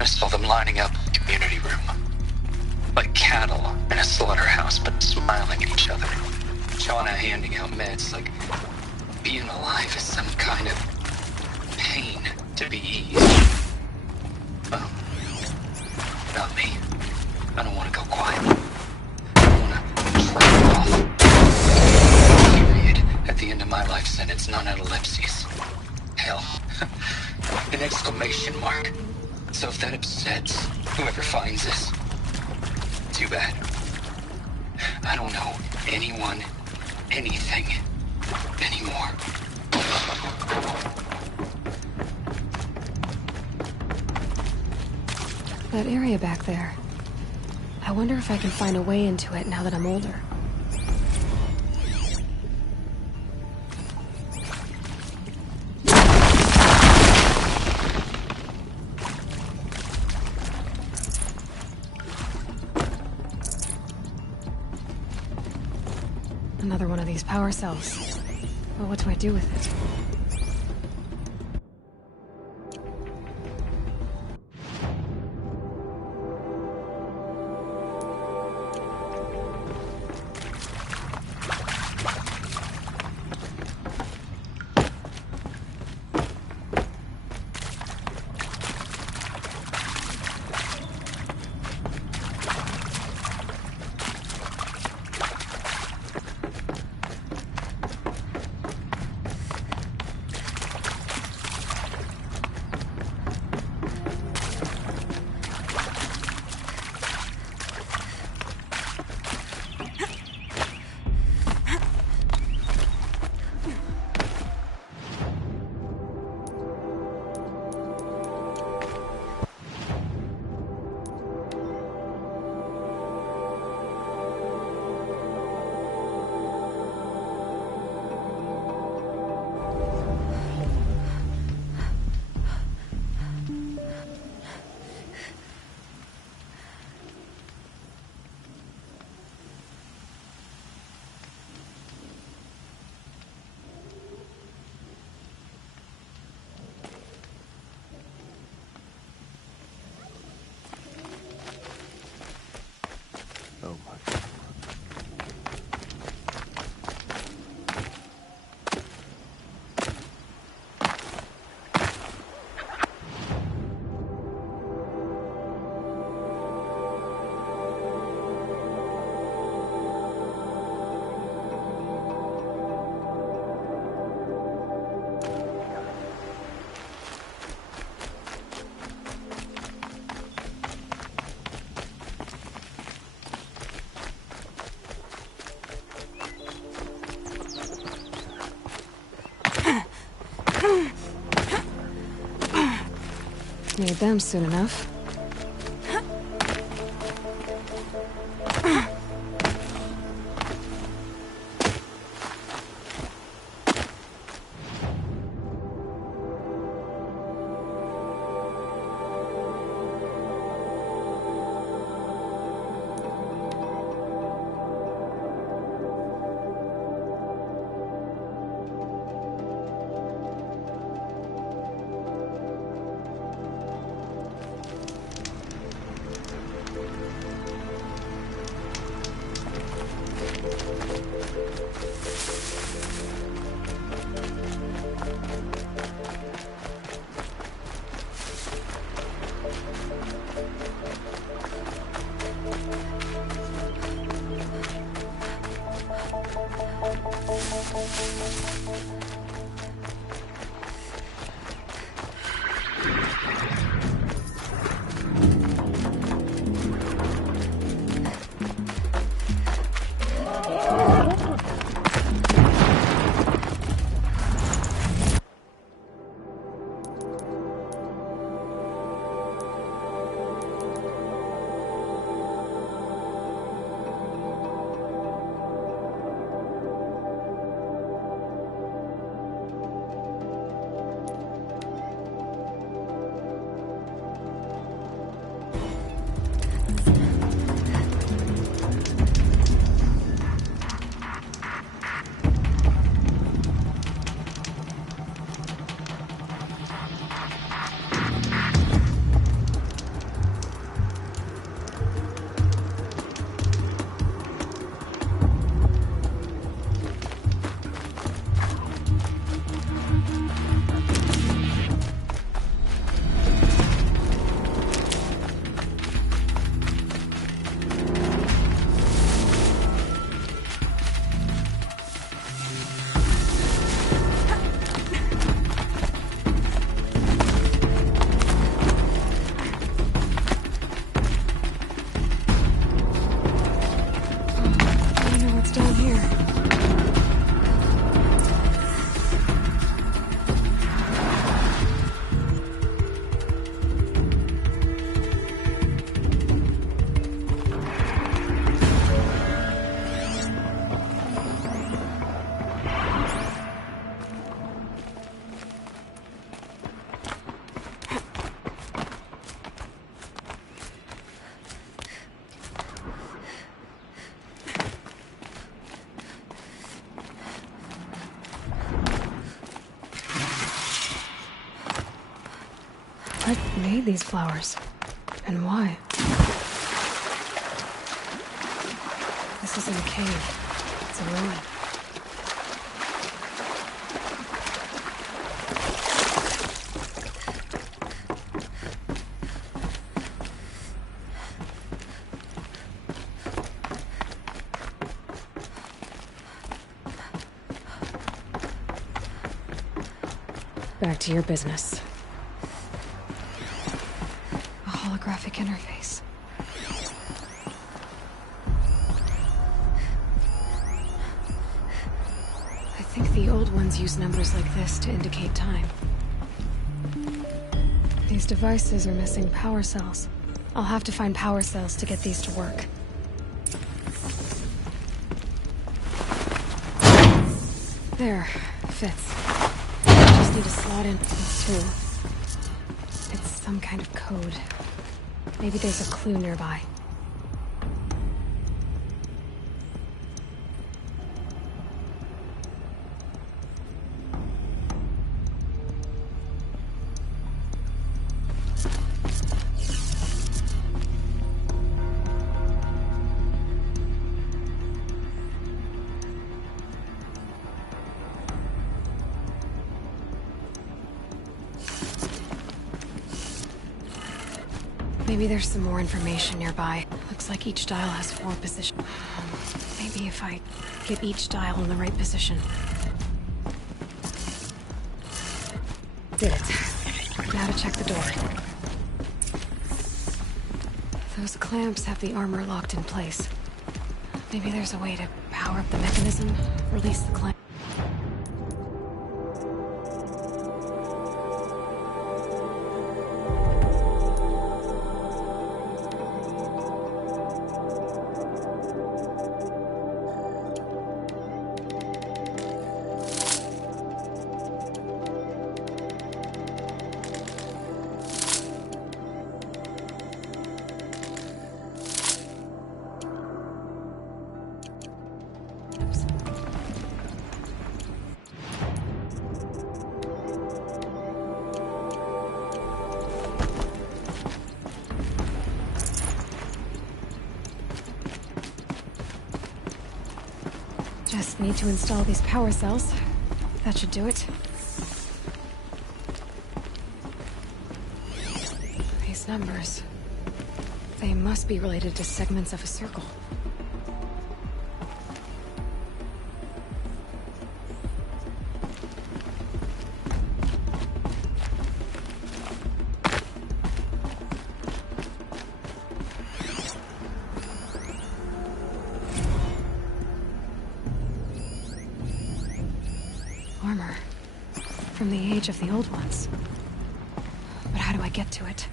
I saw them lining up in the community room. Like cattle in a slaughterhouse, but smiling at each other. Shauna handing out meds like being alive is some kind of pain to be eased. Well, not me. I don't want to go quiet. I want to trail off. Period. At the end of my life sentence, none out of ellipses. Hell. An exclamation mark. So if that upsets whoever finds this, too bad. I don't know anyone, anything, anymore. That area back there. I wonder if I can find a way into it now that I'm older. Another one of these power cells. Well, what do I do with it? Need them soon enough. I wonder what's down here. What made these flowers? And why? This isn't a cave. It's a ruin. Back to your business. A holographic interface. I think the old ones use numbers like this to indicate time. These devices are missing power cells. I'll have to find power cells to get these to work. There, fits. Just need to slot in two. It's some kind of code. Maybe there's a clue nearby. Maybe there's some more information nearby. Looks like each dial has 4 positions. Maybe if I get each dial in the right position. Did it. Now to check the door. Those clamps have the armor locked in place. Maybe there's a way to power up the mechanism, release the clamp. Just need to install these power cells. That should do it. These numbers. They must be related to segments of a circle. armor. From the age of the old ones. But how do I get to it?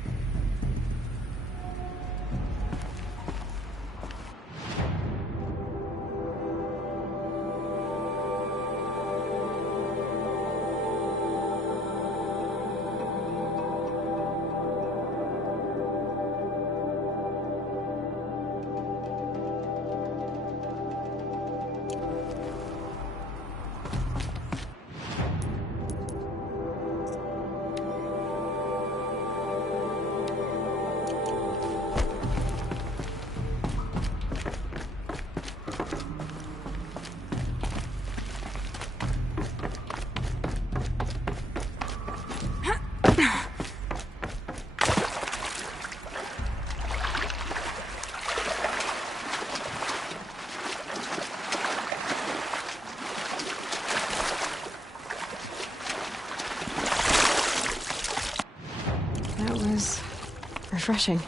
That was refreshing.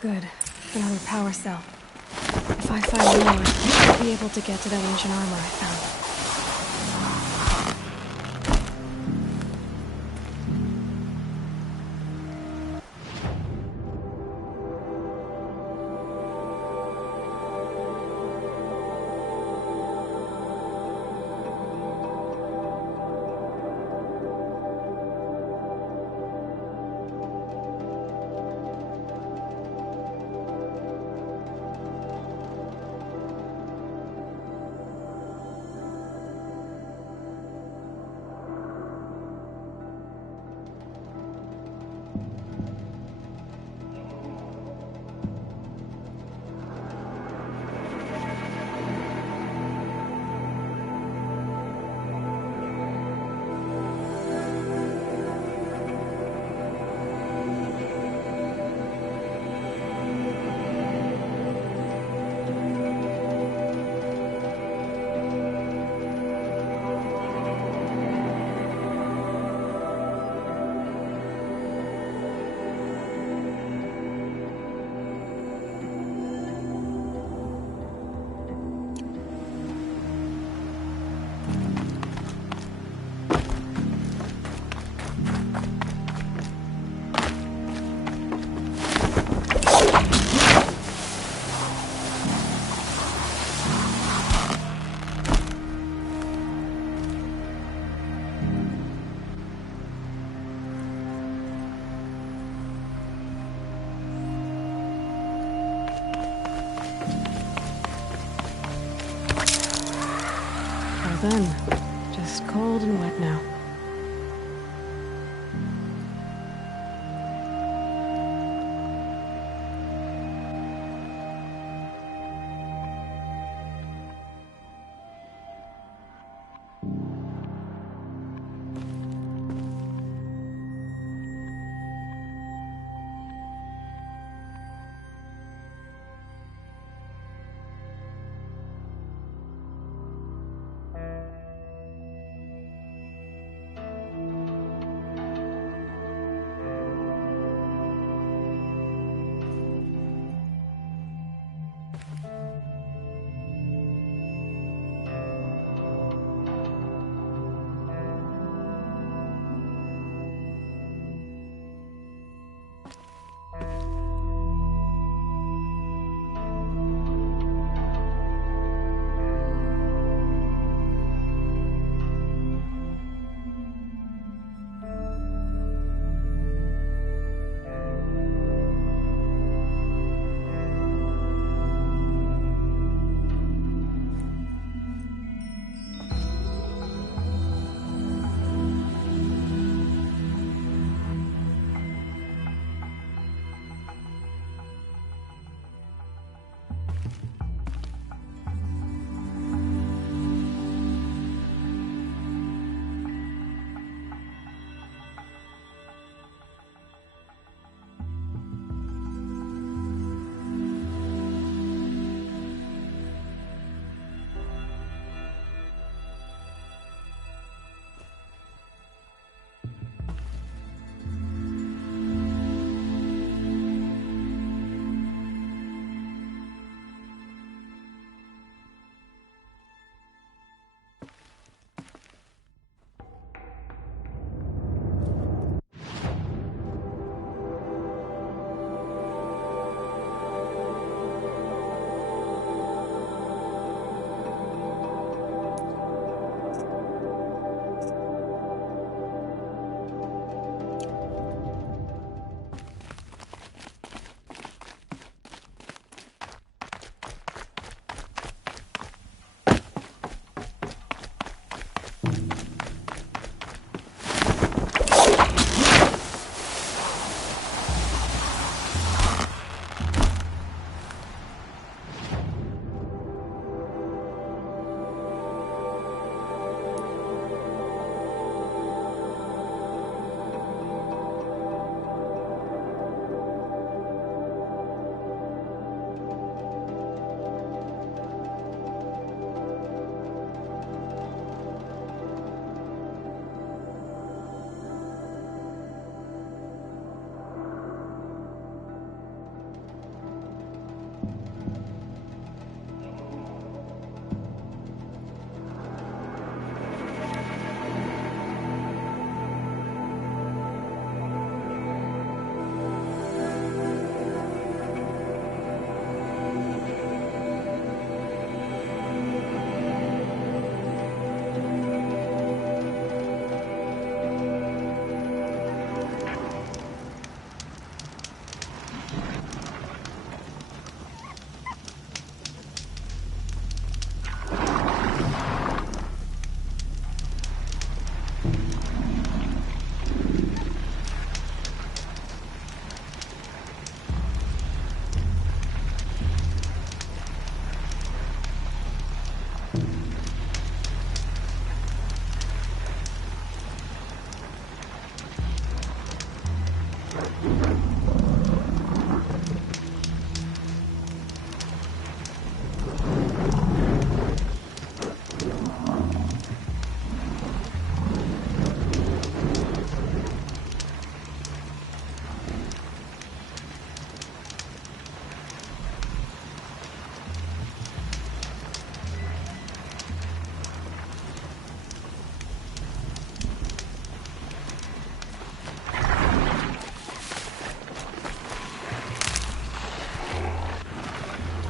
Good. Another power cell. If I find more, I'll be able to get to that ancient armor I found.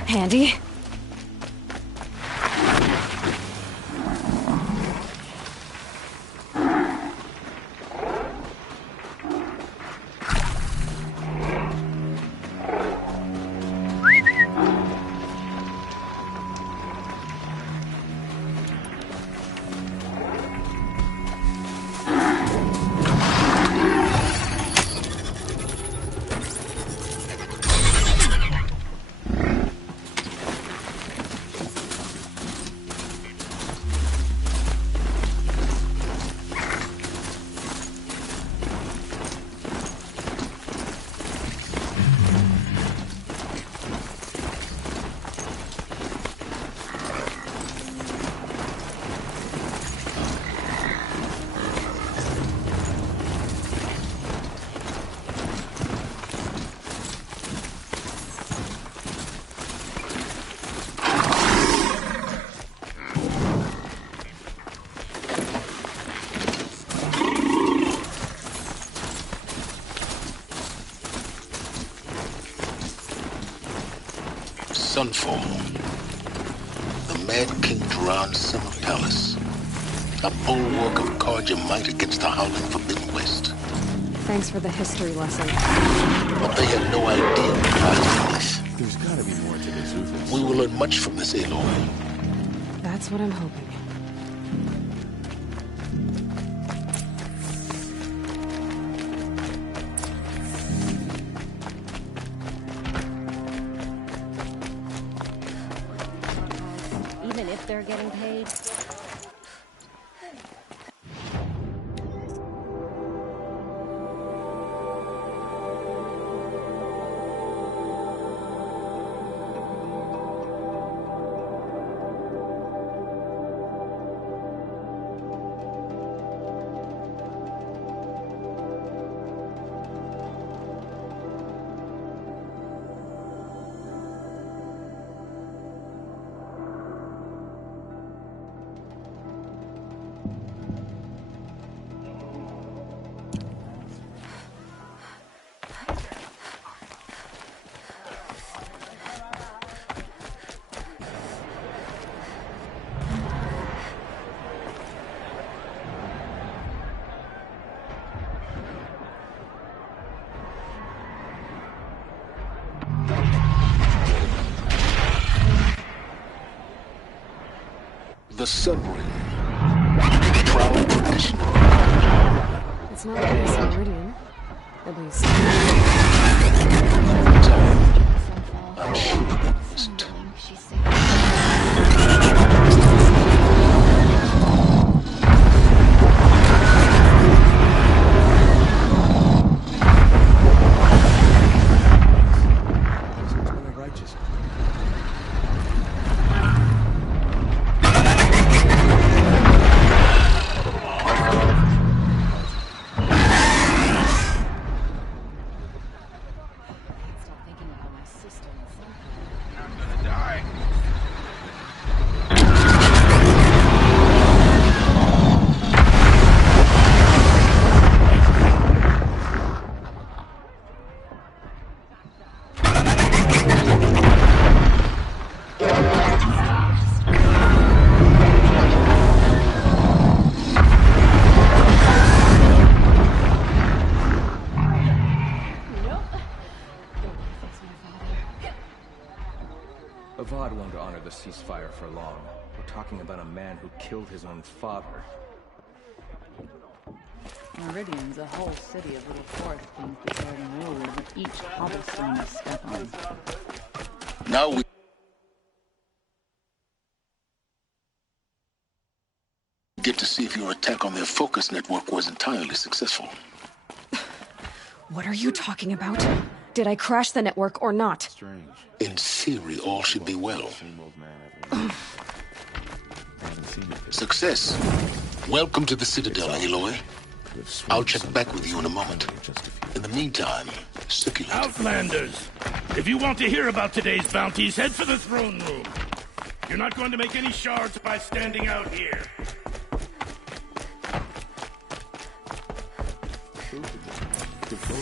Handy. Sunfall. The Mad King Duran's summer palace. A bulwark of Carja might against the howling Forbidden West. Thanks for the history lesson. But they had no idea what lies beneath. There's gotta be more to this, Uthas. We will learn much from this, Aloy. That's what I'm hoping. Even if they're getting paid. The Sunring. Proud tradition. It's not like it's Meridian. At least. I'm sure it isn't. Avad won't honor the ceasefire for long. We're talking about a man who killed his own father. Meridian's a whole city of little forest things prepared in road with each cobblestone you step on. Now we get to see if your attack on their focus network was entirely successful. What are you talking about? Did I crash the network or not? Strange. In theory, all should be well. Same old man every day. I haven't seen it. Success. Welcome to the Citadel, Aloy. I'll check back with you in a moment. In the meantime, circulate. Outlanders! If you want to hear about today's bounties, head for the throne room. You're not going to make any shards by standing out here.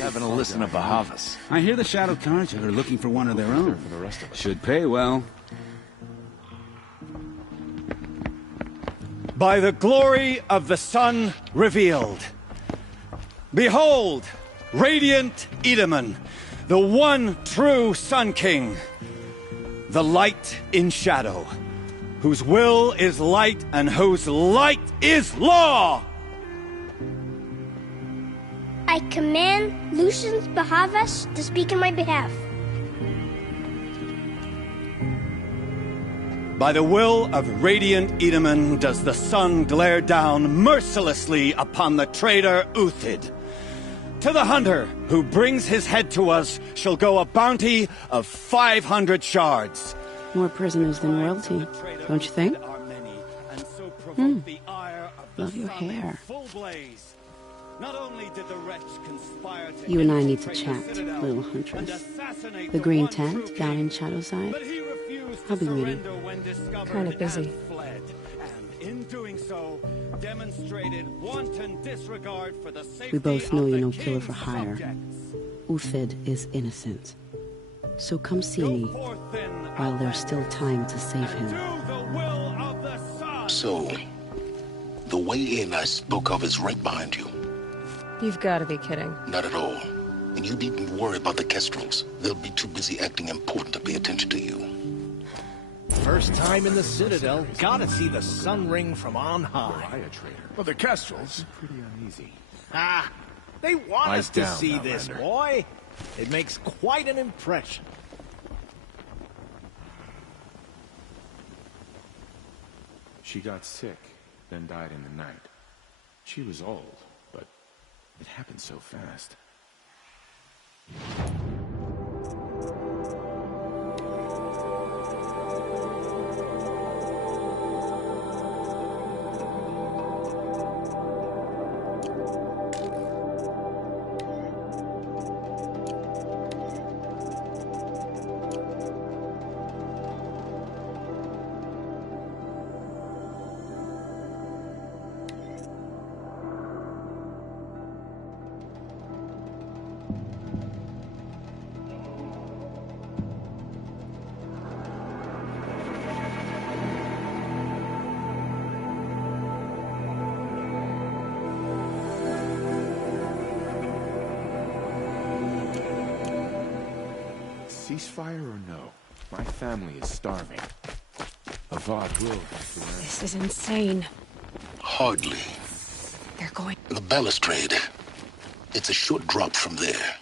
Having to listen to Bahavas. I hear the Shadow Carja are looking for one of their own. For the rest of us. Should pay well. By the glory of the sun revealed. Behold, radiant Edaman, the one true Sun King. The light in shadow, whose will is light and whose light is law! I command Lucius Bahavas to speak in my behalf. By the will of radiant Edaman does the sun glare down mercilessly upon the traitor Uthid. To the hunter who brings his head to us shall go a bounty of 500 shards. More prisoners than royalty, don't you think? Love your hair. You and I need to chat, little huntress. The green tent down in Shadowside. I'll be waiting. Kind of busy. In doing so, demonstrated wanton disregard for the safety. We both know you're no killer for hire. Uthid is innocent. So come see me while there's still time to save him. So, the way in I spoke of is right behind you. You've got to be kidding. Not at all. And you needn't worry about the Kestrels. They'll be too busy acting important to pay attention to you. First time in the Citadel, gotta see the sun ring from on high. Well, the Kestrels. Pretty uneasy. Ah, they want Lie us to down, see this, Outlander. boy. It makes quite an impression. She got sick, then died in the night. She was old, but it happened so fast. Ceasefire or no? My family is starving. Avad will have to learn. This is insane. Hardly. They're going... The balustrade. It's a short drop from there.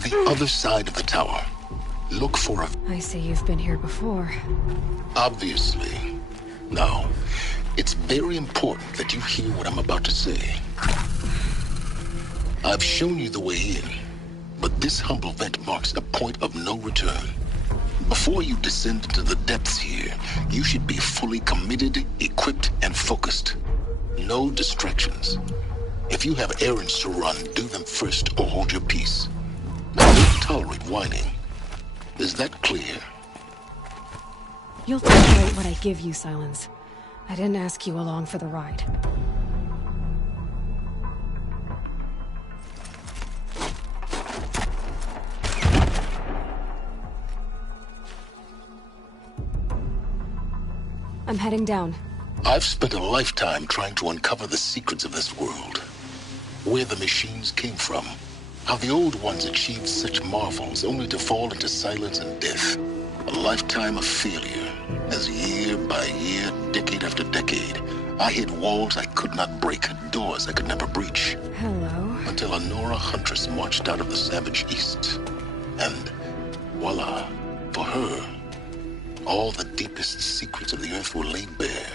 The other side of the tower. Look for a... I see you've been here before. Obviously. Now, it's very important that you hear what I'm about to say. I've shown you the way in, but this humble vent marks a point of no return. Before you descend into the depths here, you should be fully committed, equipped, and focused. No distractions. If you have errands to run, do them first or hold your peace. Don't tolerate whining. Is that clear? You'll tolerate what I give you, Silence. I didn't ask you along for the ride. I'm heading down. I've spent a lifetime trying to uncover the secrets of this world. where the machines came from, how the old ones achieved such marvels only to fall into silence and death. A lifetime of failure, as year by year, decade after decade, I hit walls I could not break, doors I could never breach. Hello. Until a Nora huntress marched out of the savage east. And voila, for her, all the deepest secrets of the earth were laid bare.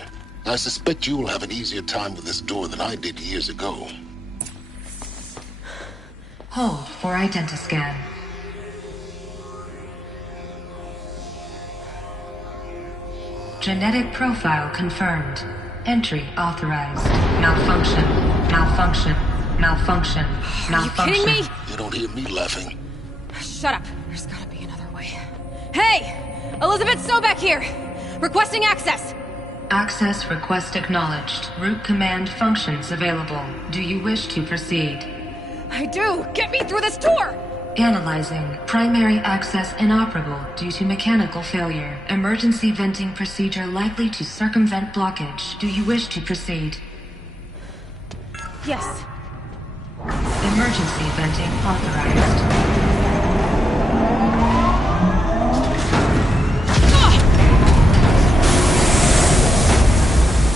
I suspect you'll have an easier time with this door than I did years ago. Hold for identiscan. Genetic profile confirmed. Entry authorized. Malfunction. Malfunction. Malfunction. Malfunction. Are you kidding me? You don't hear me laughing. Shut up. There's gotta be another way. Hey! Elizabeth Sobek here! Requesting access! Access request acknowledged. Root command functions available. Do you wish to proceed? I do! Get me through this door! Analyzing. Primary access inoperable due to mechanical failure. Emergency venting procedure likely to circumvent blockage. Do you wish to proceed? Yes. Emergency venting authorized.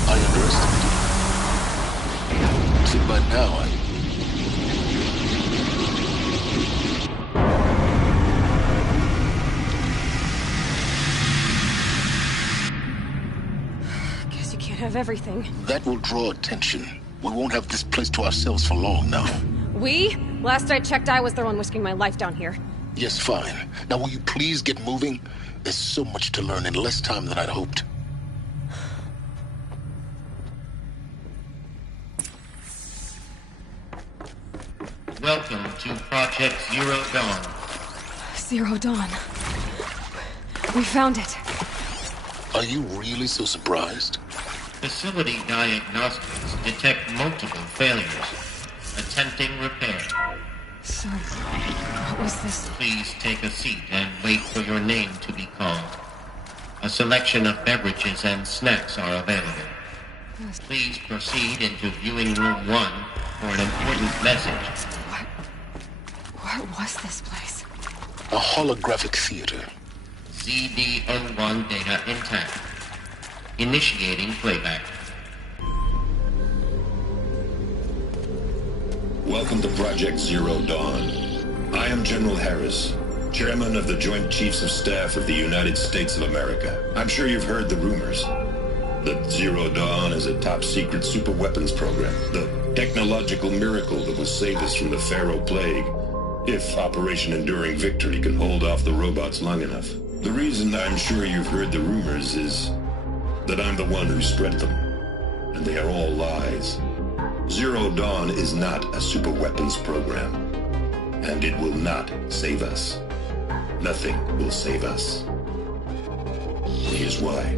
I underestimated you. See, by now Guess you can't have everything. that will draw attention. We won't have this place to ourselves for long now. We? Last I checked, I was the one risking my life down here. Yes, fine. Now will you please get moving? There's so much to learn in less time than I'd hoped. Welcome to Project Zero Dawn. Zero Dawn. We found it. Are you really so surprised? Facility diagnostics detect multiple failures. Attempting repair. So, what was this? Please take a seat and wait for your name to be called. A selection of beverages and snacks are available. Please proceed into viewing room 1 for an important message. What was this place? A holographic theater. ZD-01 data intact. Initiating playback. Welcome to Project Zero Dawn. I am General Harris, Chairman of the Joint Chiefs of Staff of the United States of America. I'm sure you've heard the rumors that Zero Dawn is a top-secret superweapons program, the technological miracle that will save us from the Pharaoh Plague, if Operation Enduring Victory can hold off the robots long enough. The reason I'm sure you've heard the rumors is that I'm the one who spread them, and they are all lies. Zero Dawn is not a superweapons program, and it will not save us. Nothing will save us. Here's why.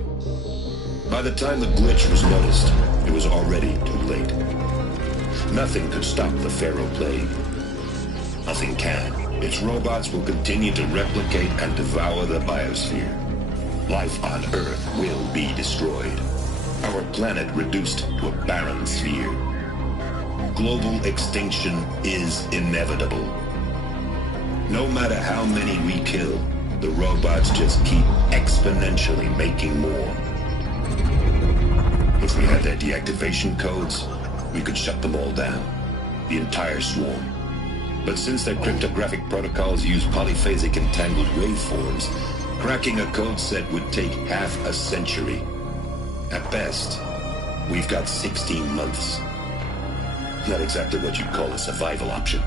By the time the glitch was noticed, it was already too late. Nothing could stop the Pharaoh Plague. Nothing can. Its robots will continue to replicate and devour the biosphere. Life on Earth will be destroyed. Our planet reduced to a barren sphere. Global extinction is inevitable. No matter how many we kill, the robots just keep exponentially making more. If we had their deactivation codes, we could shut them all down. The entire swarm. But since their cryptographic protocols use polyphasic entangled waveforms, cracking a code set would take half a century. At best, we've got 16 months. Not exactly what you'd call a survival option.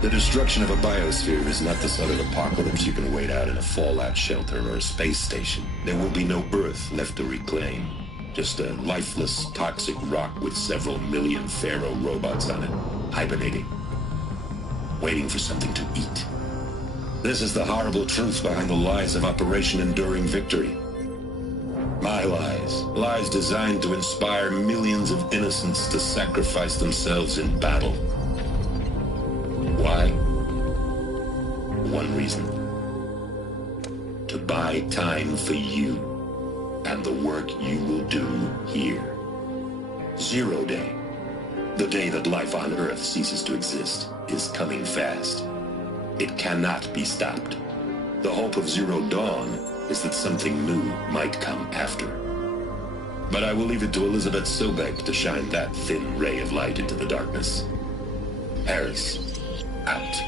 The destruction of a biosphere is not the sort of apocalypse you can wait out in a fallout shelter or a space station. There will be no Earth left to reclaim. Just a lifeless, toxic rock with several million Pharaoh robots on it, hibernating, waiting for something to eat. This is the horrible truth behind the lies of Operation Enduring Victory. My lies. Lies designed to inspire millions of innocents to sacrifice themselves in battle. Why? One reason. To buy time for you and the work you will do here. Zero Day. The day that life on Earth ceases to exist is coming fast. It cannot be stopped. The hope of Zero Dawn is that something new might come after. But I will leave it to Elizabeth Sobek to shine that thin ray of light into the darkness. Harris, out.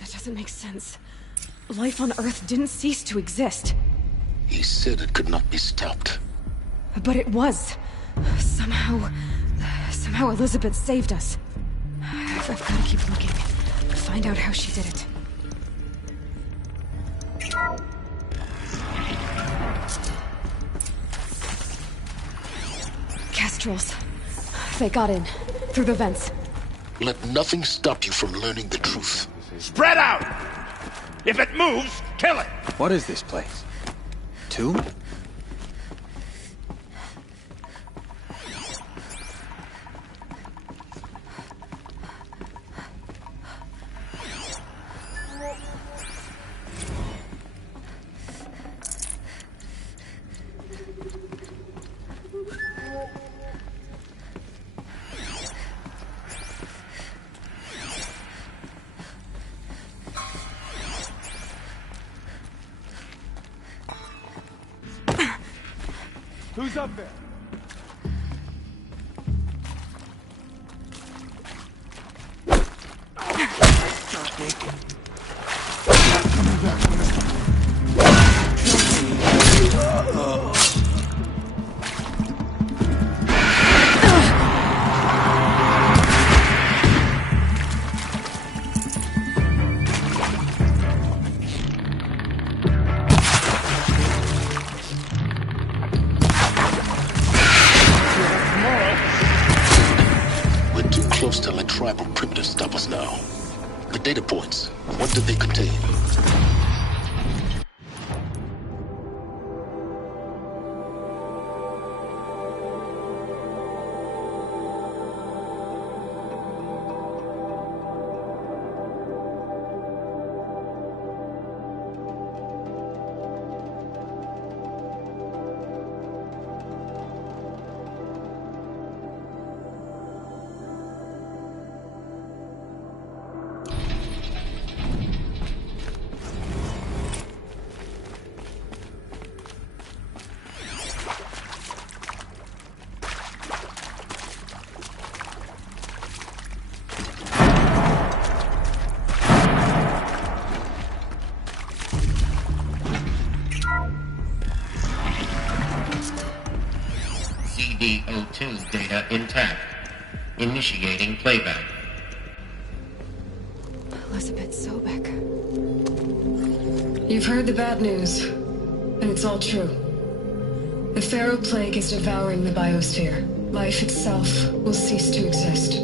That doesn't make sense. Life on Earth didn't cease to exist. He said it could not be stopped. But it was. Somehow Elizabeth saved us. I've got to keep looking. Find out how she did it. Kestrels. They got in. Through the vents. Let nothing stop you from learning the truth. Spread out! If it moves, kill it! What is this place? Tomb? Who's up there? To let tribal primitives stop us now. The data points, what did they contain? CD02 data intact. Initiating playback. Elizabeth Sobek. You've heard the bad news, and it's all true. The Pharaoh Plague is devouring the biosphere. Life itself will cease to exist.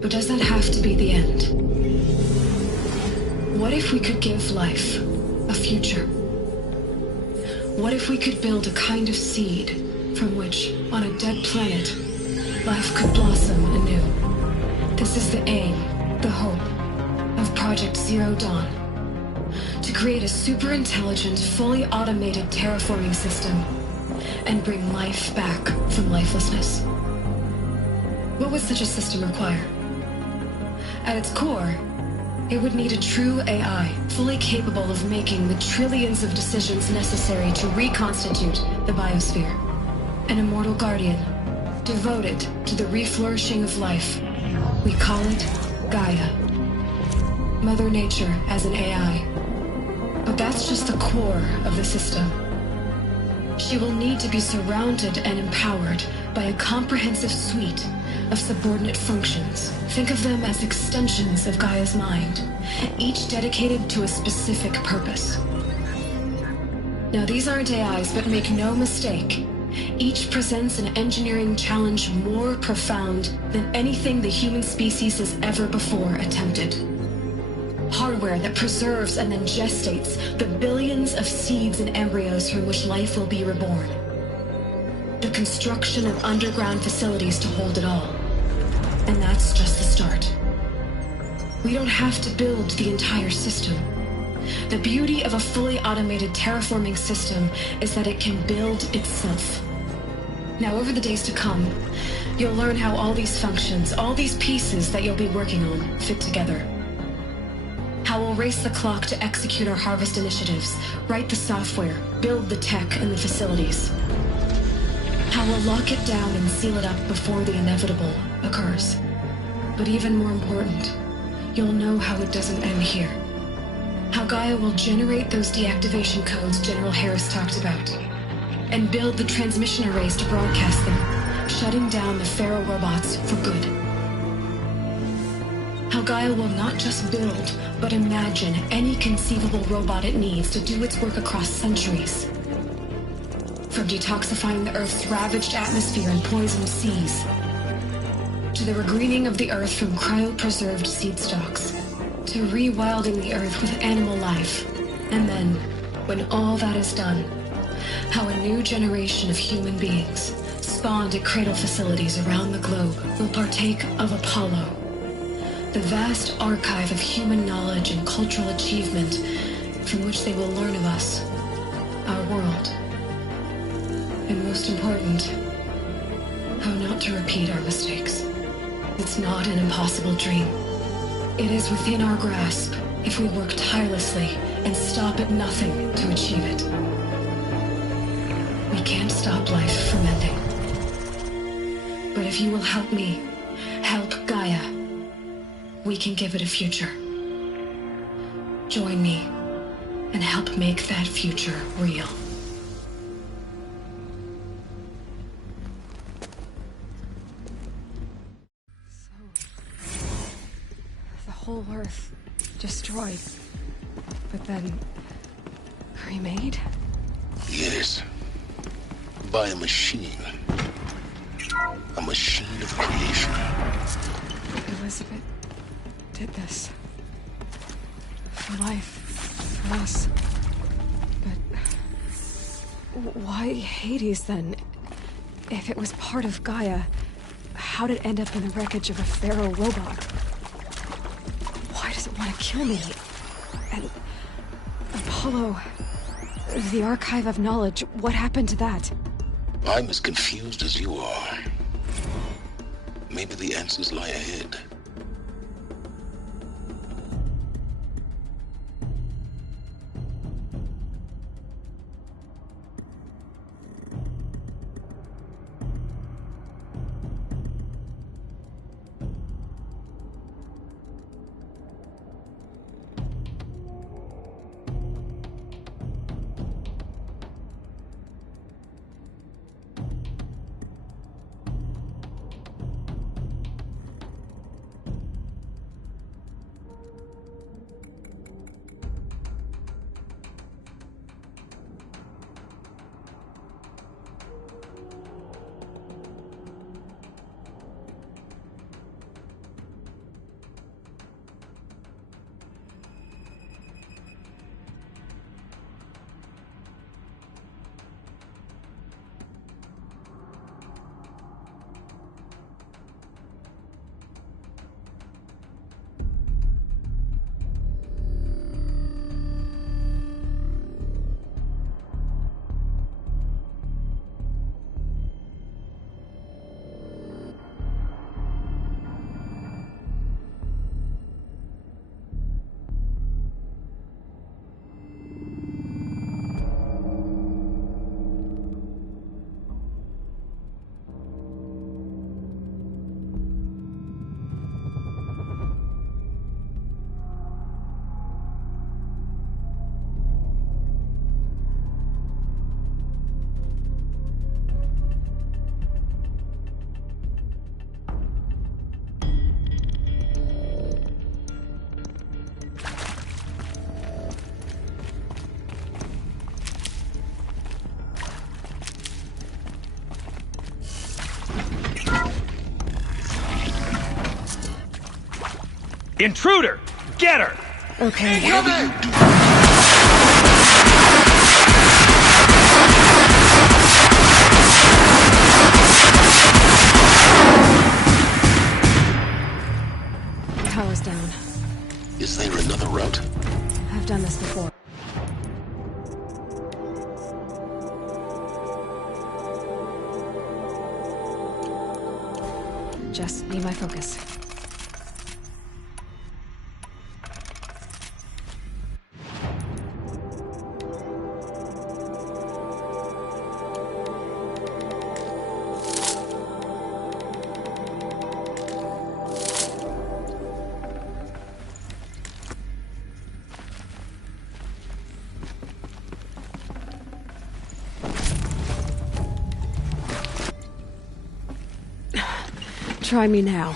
But does that have to be the end? What if we could give life a future? What if we could build a kind of seed from which, on a dead planet, life could blossom anew? This is the aim, the hope, of Project Zero Dawn. To create a super-intelligent, fully automated terraforming system and bring life back from lifelessness. What would such a system require? At its core, it would need a true AI, fully capable of making the trillions of decisions necessary to reconstitute the biosphere. An immortal guardian, devoted to the reflourishing of life. We call it Gaia. Mother Nature as an AI. But that's just the core of the system. She will need to be surrounded and empowered by a comprehensive suite of subordinate functions. Think of them as extensions of Gaia's mind, each dedicated to a specific purpose. Now, these aren't AIs, but make no mistake, each presents an engineering challenge more profound than anything the human species has ever before attempted. Hardware that preserves and then gestates the billions of seeds and embryos from which life will be reborn. The construction of underground facilities to hold it all. And that's just the start. We don't have to build the entire system. The beauty of a fully automated terraforming system is that it can build itself. Now, over the days to come, you'll learn how all these functions, all these pieces that you'll be working on, fit together. How we'll race the clock to execute our harvest initiatives, write the software, build the tech and the facilities. How we'll lock it down and seal it up before the inevitable occurs. But even more important, you'll know how it doesn't end here. How Gaia will generate those deactivation codes General Harris talked about, and build the transmission arrays to broadcast them, shutting down the Pharaoh robots for good. How Gaia will not just build, but imagine any conceivable robot it needs to do its work across centuries. From detoxifying the Earth's ravaged atmosphere and poisoned seas, to the regreening of the Earth from cryopreserved seed stalks, to rewilding the Earth with animal life. And then, when all that is done, how a new generation of human beings, spawned at cradle facilities around the globe, will partake of Apollo, the vast archive of human knowledge and cultural achievement from which they will learn of us, our world, and most important, how not to repeat our mistakes. It's not an impossible dream. It is within our grasp if we work tirelessly and stop at nothing to achieve it. We can't stop life from ending. But if you will help me, help Gaia, we can give it a future. Join me and help make that future real. The whole Earth destroyed, but then remade? Yes. By a machine. A machine of creation. Elizabeth did this. For life. For us. But why Hades then? If it was part of Gaia, how'd it end up in the wreckage of a Pharaoh robot? Why does it want to kill me? And Apollo, the archive of knowledge, what happened to that? I'm as confused as you are. Maybe the answers lie ahead. Intruder! Get her! Okay. Power's down. Is there another route? I've done this before. Just need my focus. Try me now.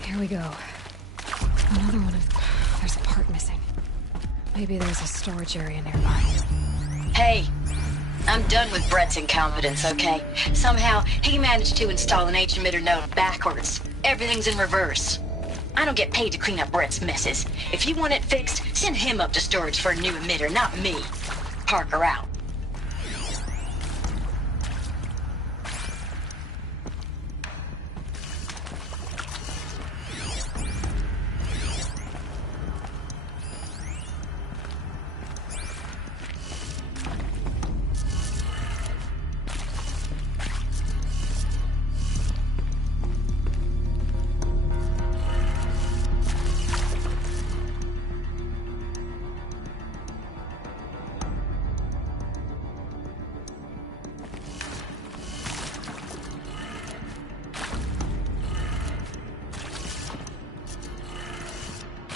Here we go. Another one of... There's a part missing. Maybe there's a storage area nearby. Hey, I'm done with Brett's incompetence, okay? Somehow, he managed to install an H-emitter node backwards. Everything's in reverse. I don't get paid to clean up Brett's messes. If you want it fixed, send him up to storage for a new emitter, not me. Parker out.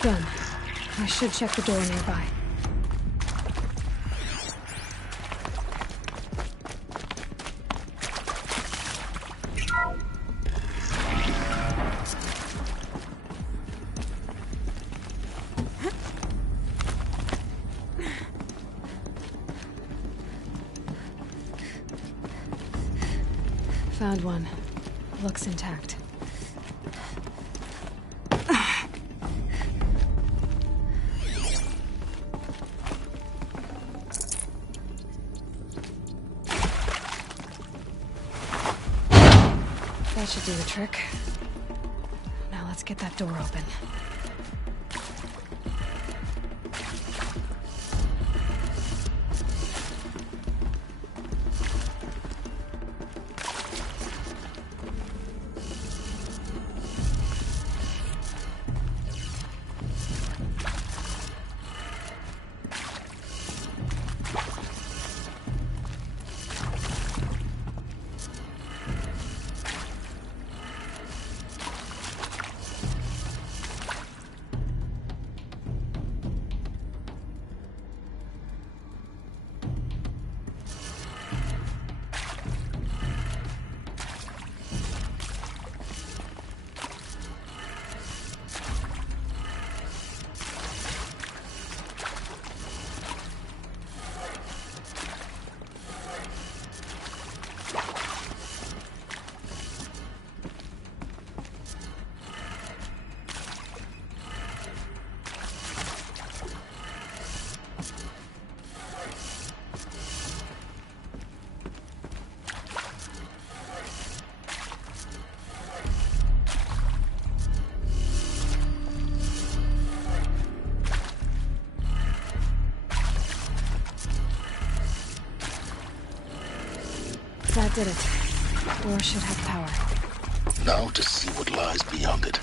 Done. I should check the door nearby. Found one. Looks intact. That should do the trick. Now let's get that door open. That did it. Door should have power. Now to see what lies beyond it.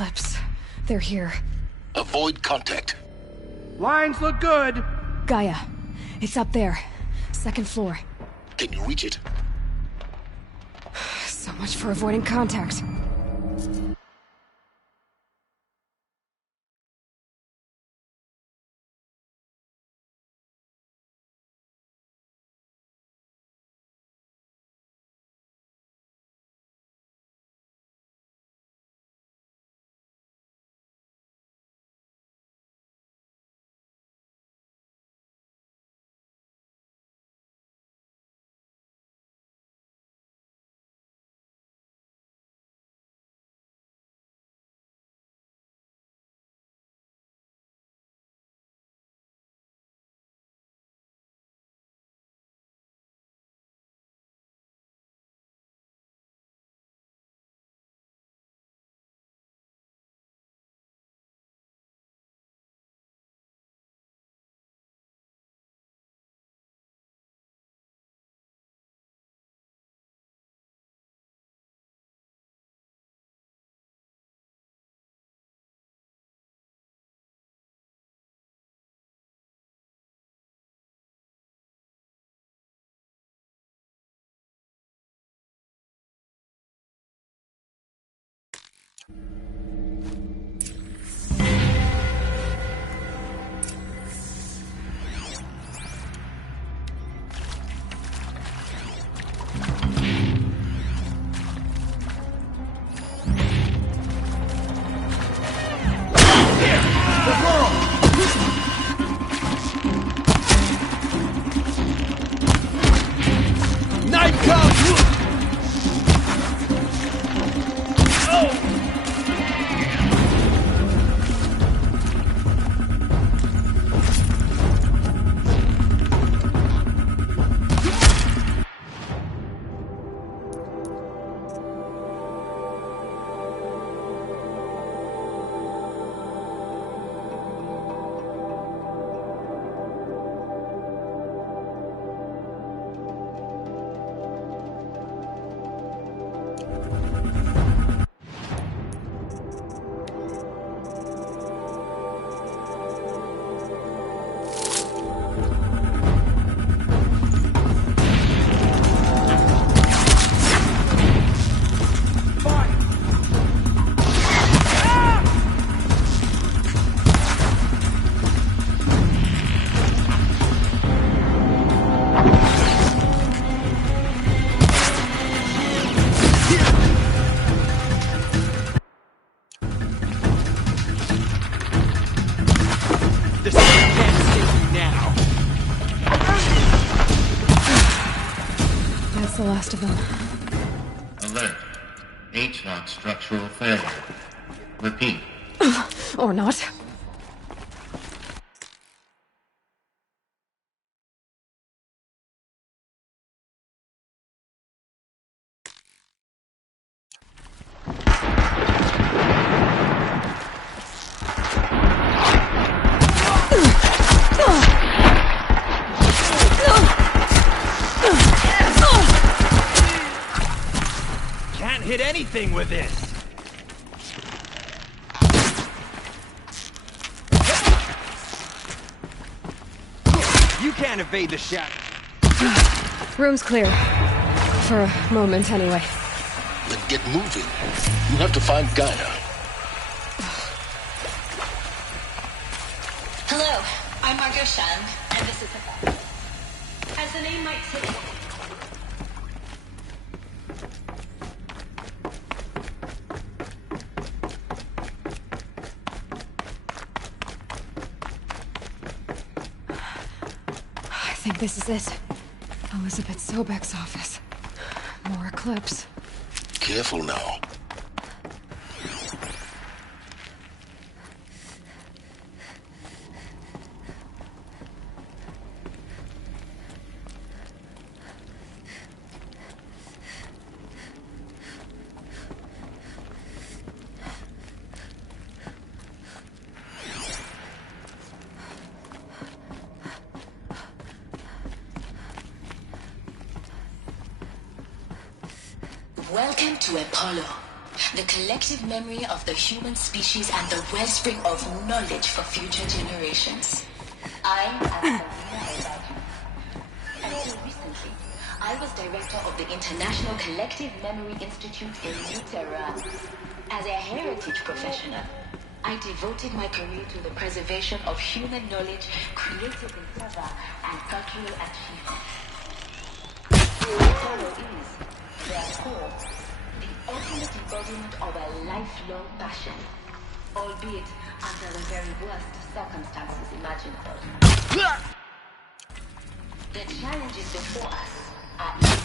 Eclipse. They're here. Avoid contact. Lines look good. Gaia. It's up there. Second floor. Can you reach it? So much for avoiding contact. The last of them. Alert. HVAC structural failure. Repeat. Or not. Hit anything with this. You can't evade the shot. Room's clear. For a moment, anyway. Then get moving. You have to find Gaia. Hello, I'm Margot Shan, and this is Hippo. As the name might suggest. I think this is it. Elizabeth Sobek's office. More Eclipse. Careful now. Welcome to Apollo. the collective memory of the human species and the wellspring of knowledge for future generations. I am Selena Ezaju. Until recently, I was director of the International Collective Memory Institute in New Tehran. As a heritage professional, I devoted my career to the preservation of human knowledge, creative endeavor, and cultural achievement. Toro is, therefore, the ultimate embodiment of a lifelong passion, albeit under the very worst circumstances imaginable. The challenges before us are immense.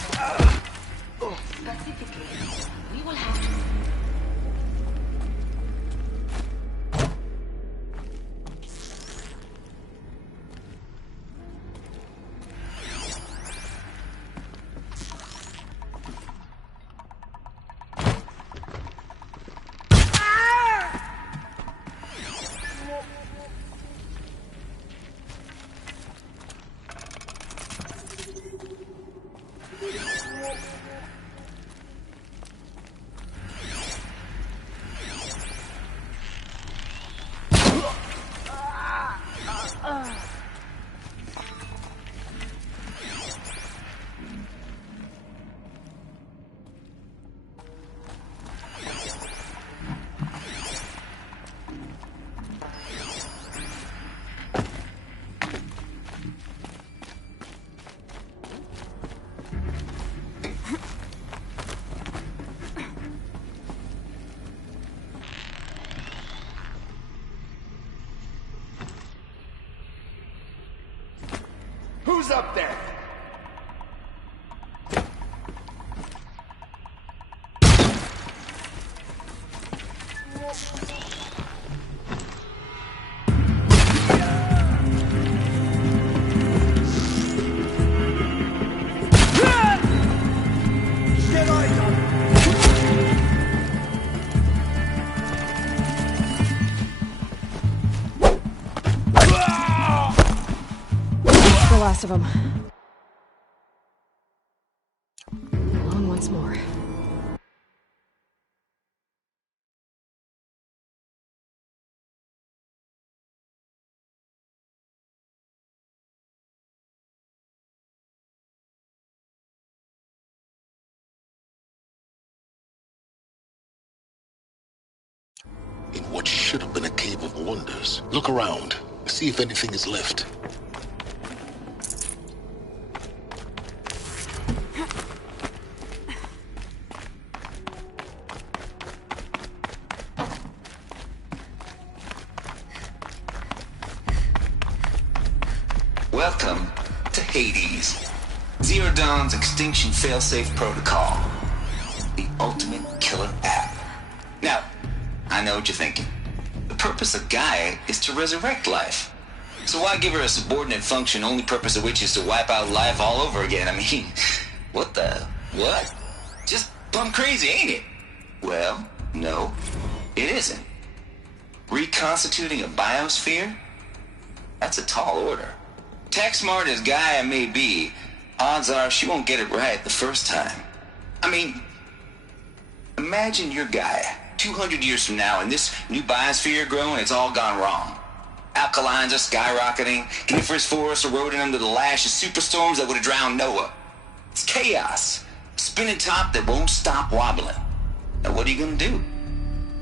Specifically, we will have to... Who's up there? Last of them. Along once more. In what should have been a cave of wonders. Look around. See if anything is left. Welcome to Hades, Zero Dawn's extinction failsafe protocol, the ultimate killer app. Now, I know what you're thinking. The purpose of Gaia is to resurrect life. So why give her a subordinate function, only purpose of which is to wipe out life all over again? I mean, what? Just plumb crazy, ain't it? Well, no, it isn't. Reconstituting a biosphere? That's a tall order. Tech smart as Gaia may be, odds are she won't get it right the first time. I mean, imagine you're Gaia, 200 years from now, and this new biosphere growing, it's all gone wrong. Alkalines are skyrocketing, coniferous forests eroding under the lash of superstorms that would have drowned Noah. It's chaos, spinning top that won't stop wobbling. Now what are you gonna do?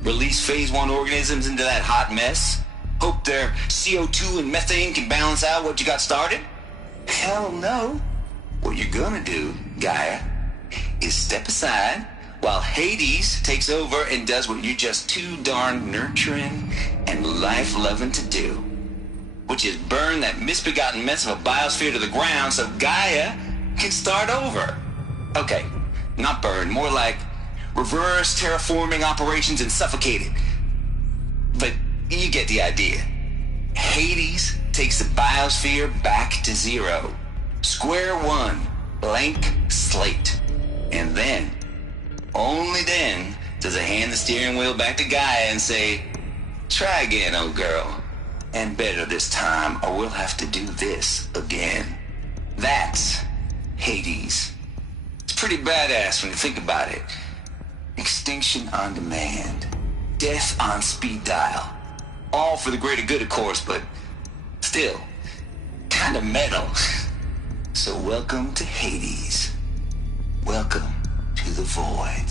Release phase 1 organisms into that hot mess? Hope their CO2 and methane can balance out what you got started? Hell no. What you're gonna do, Gaia, is step aside while Hades takes over and does what you're just too darn nurturing and life-loving to do, which is burn that misbegotten mess of a biosphere to the ground so Gaia can start over. Okay, not burn, more like reverse terraforming operations and suffocate it. But you get the idea. Hades takes the biosphere back to zero. Square one, blank slate. And then, only then, does it hand the steering wheel back to Gaia and say, try again, old girl. And better this time, or we'll have to do this again. That's Hades. It's pretty badass when you think about it. Extinction on demand. Death on speed dial. All for the greater good, of course, but still, kinda metal. So welcome to Hades. Welcome to the Void.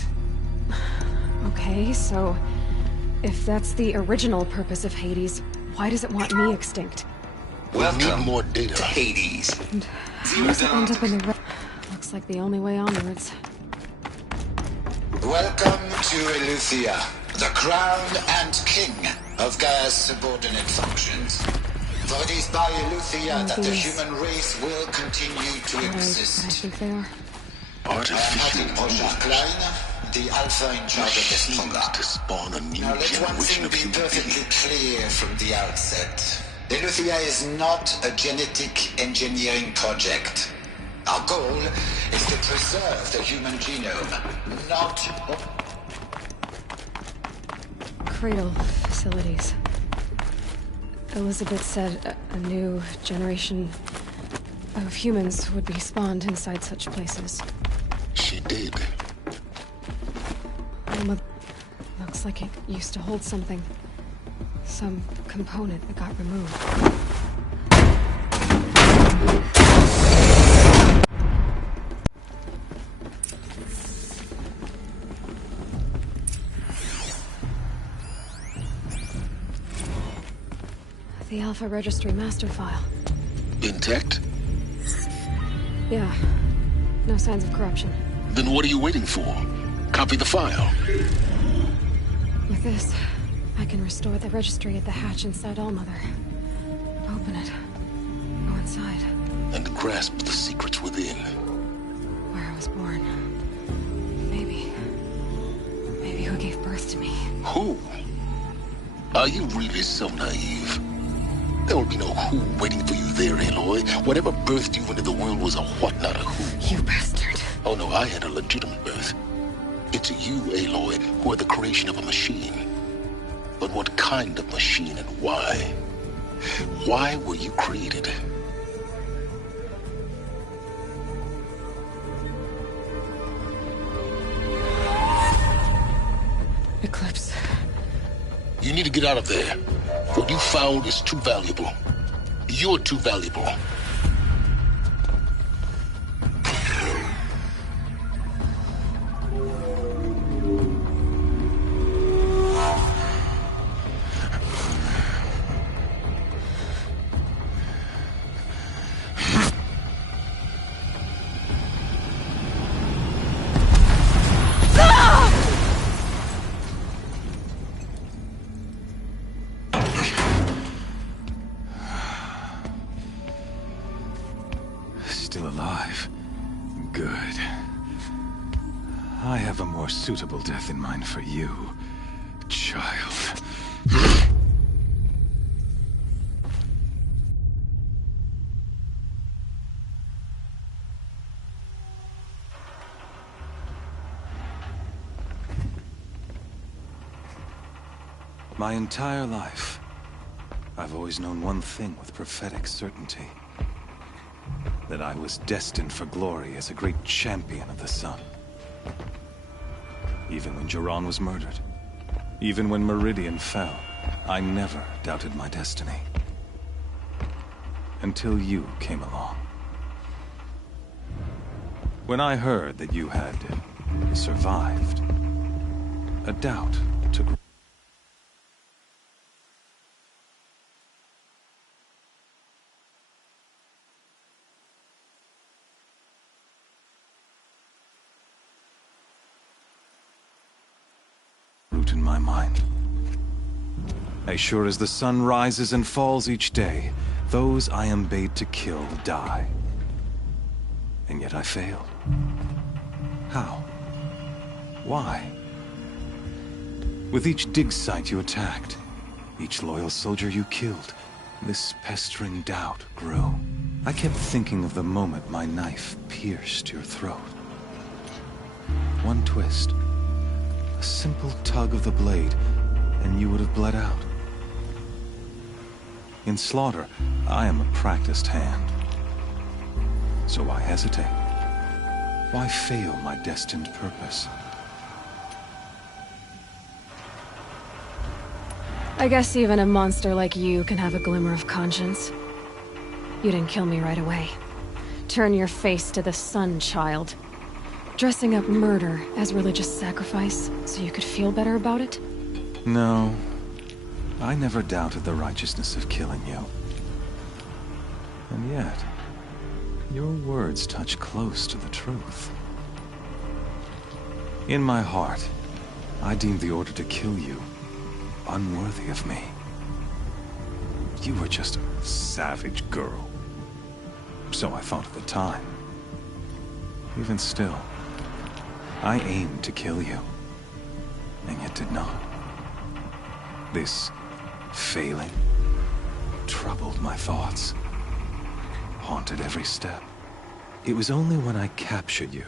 Okay, so if that's the original purpose of Hades, why does it want me extinct? Welcome more data. to Hades. And how does it end up in the looks like the only way onwards. Welcome to Eleuthia, the crown and king of Gaia's subordinate functions. For it is by Eleuthia that the human race will continue to exist. I think they are. Artificial Oshar Klein, the Alpha in charge of this program. to spawn a new Now let one generation thing of be human perfectly beings. clear from the outset. Eleuthia is not a genetic engineering project. Our goal is to preserve the human genome, not... Cradle facilities. Elizabeth said a new generation of humans would be spawned inside such places. She did. Alma looks like it used to hold something. Some component that got removed. The Alpha Registry master file. Intact? Yeah. No signs of corruption. Then what are you waiting for? Copy the file. With this, I can restore the registry at the hatch inside Allmother. Open it. Go inside. And grasp the secrets within. Where I was born. Maybe who gave birth to me. Who? Are you really so naive? There will be no who waiting for you there, Aloy. Whatever birthed you into the world was a what, not a who. You bastard. Oh no, I had a legitimate birth. It's you, Aloy, who are the creation of a machine. But what kind of machine and why? Why were you created? Eclipse. You need to get out of there. What you found is too valuable. You're too valuable. Still alive. Good. I have a more suitable death in mind for you, child. My entire life, I've always known one thing with prophetic certainty. That I was destined for glory as a great champion of the sun. Even when Jiran was murdered, even when Meridian fell, I never doubted my destiny. Until you came along. When I heard that you had survived, a doubt took in my mind. As sure as the sun rises and falls each day, those I am bade to kill die. And yet I failed. How? Why? With each dig site you attacked, each loyal soldier you killed, this pestering doubt grew. I kept thinking of the moment my knife pierced your throat. One twist. A simple tug of the blade, and you would have bled out. In slaughter, I am a practiced hand. So why hesitate? Why fail my destined purpose? I guess even a monster like you can have a glimmer of conscience. You didn't kill me right away. Turn your face to the sun, child. Dressing up murder as religious sacrifice so you could feel better about it? No. I never doubted the righteousness of killing you. And yet, your words touch close to the truth. In my heart, I deemed the order to kill you unworthy of me. You were just a savage girl. So I thought at the time. Even still, I aimed to kill you, and yet did not. This failing troubled my thoughts, haunted every step. It was only when I captured you,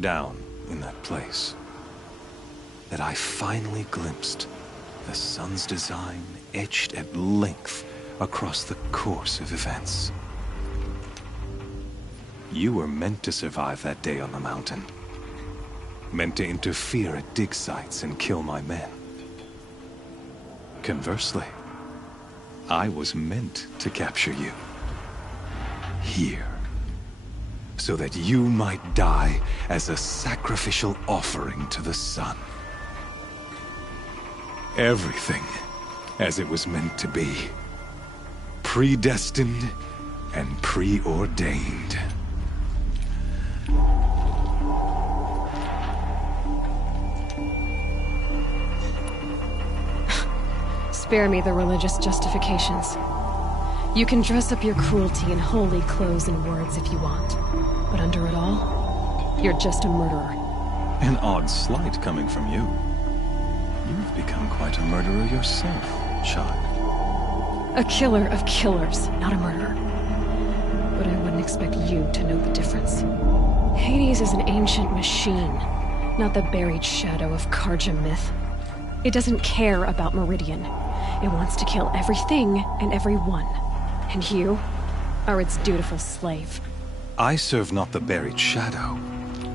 down in that place, that I finally glimpsed the sun's design etched at length across the course of events. You were meant to survive that day on the mountain. Meant to interfere at dig sites and kill my men. Conversely, I was meant to capture you. Here. So that you might die as a sacrificial offering to the sun. Everything as it was meant to be. Predestined and preordained. Spare me the religious justifications. You can dress up your cruelty in holy clothes and words if you want. But under it all, you're just a murderer. An odd slight coming from you. You've become quite a murderer yourself, child. A killer of killers, not a murderer. But I wouldn't expect you to know the difference. Hades is an ancient machine, not the buried shadow of Carja myth. It doesn't care about Meridian. It wants to kill everything and everyone. And you are its dutiful slave. I serve not the buried shadow,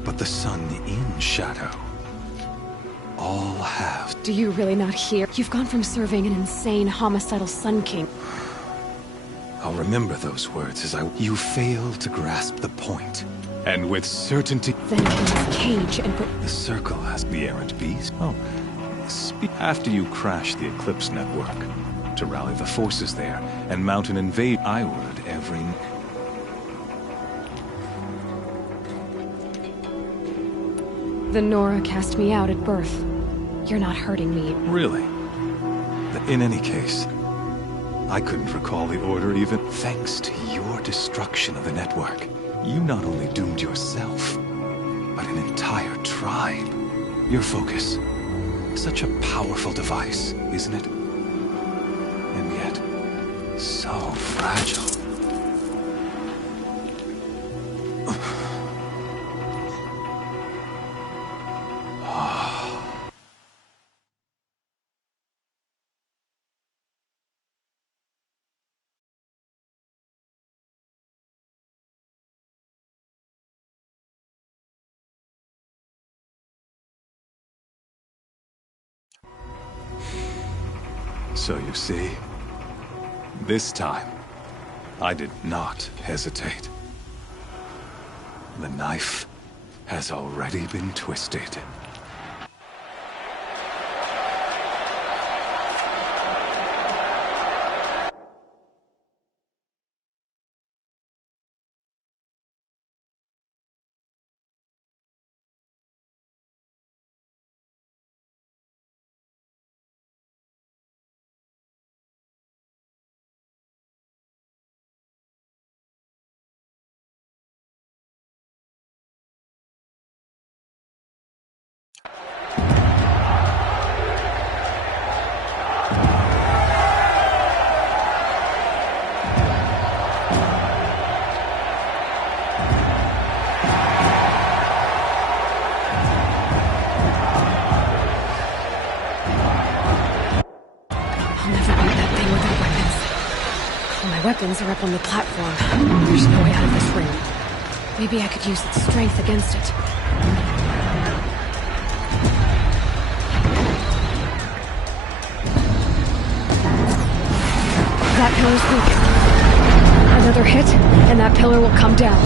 but the sun in shadow. All have. Do you really not hear? You've gone from serving an insane, homicidal Sun King. I'll remember those words as You fail to grasp the point. And with certainty... Then in this cage and put... The Circle has the errant beast. Oh, after you crash the Eclipse network, to rally the forces there and mount an invade, I would every... The Nora cast me out at birth. You're not hurting me. Really? In any case, I couldn't recall the order even thanks to your destruction of the network. You not only doomed yourself, but an entire tribe. Your focus. Such a powerful device, isn't it? And yet, so fragile. So you see, this time, I did not hesitate. The knife has already been twisted. Weapons are up on the platform. There's no way out of this ring. Maybe I could use its strength against it. pillar's weak. Another hit, and that pillar will come down.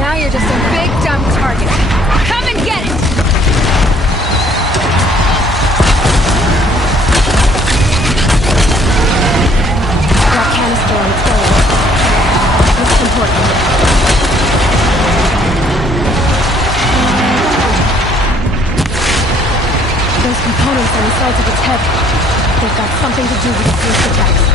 Now you're just a big, dumb target. Come and get it! That canister on its way. This is important. Those components are inside of its head. They've got something to do with its first attacks.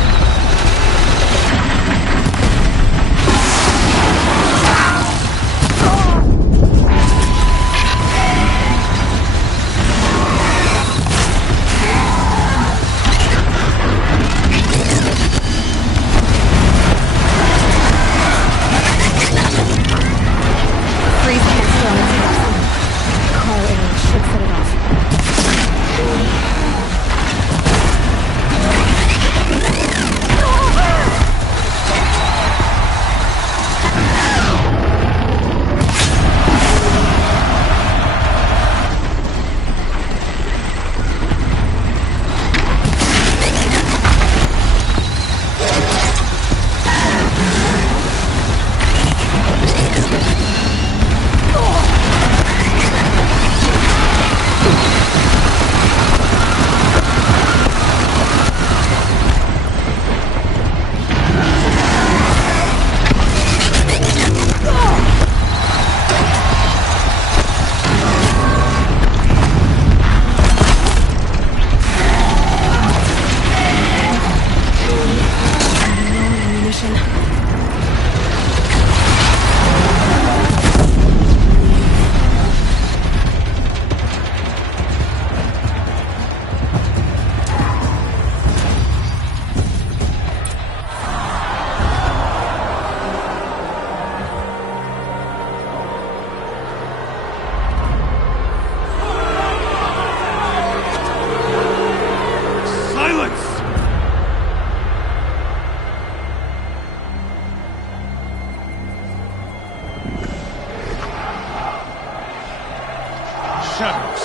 Shadows.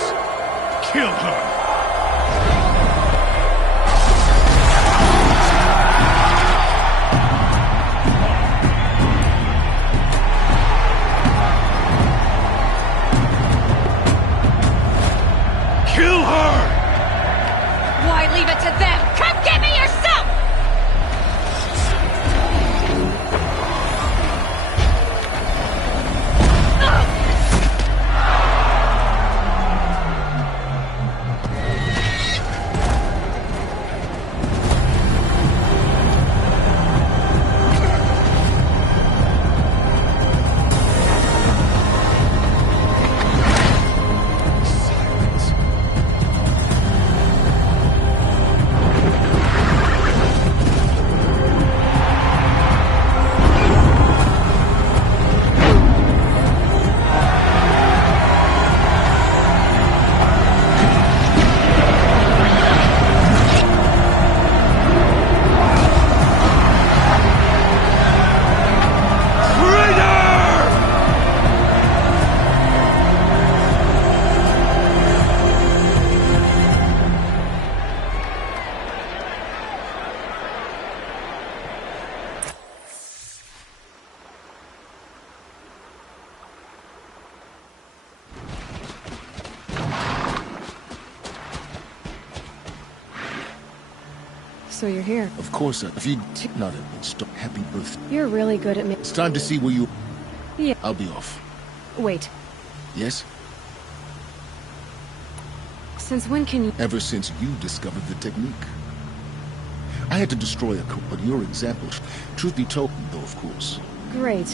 Kill her. Kill her! Why leave it to them? Come get me yourself! So you're here. Of course, if you not stop. Happy birthday. You're really good at It's time to see where you... Yeah. I'll be off. Wait. Yes? Since when can you... Ever since you discovered the technique. I had to destroy a coup, but your example... Truth be told, though, of course. Great.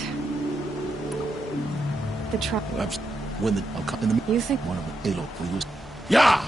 The trial... When the... I'll come in the... You think... One of the... Halo, please. Yeah!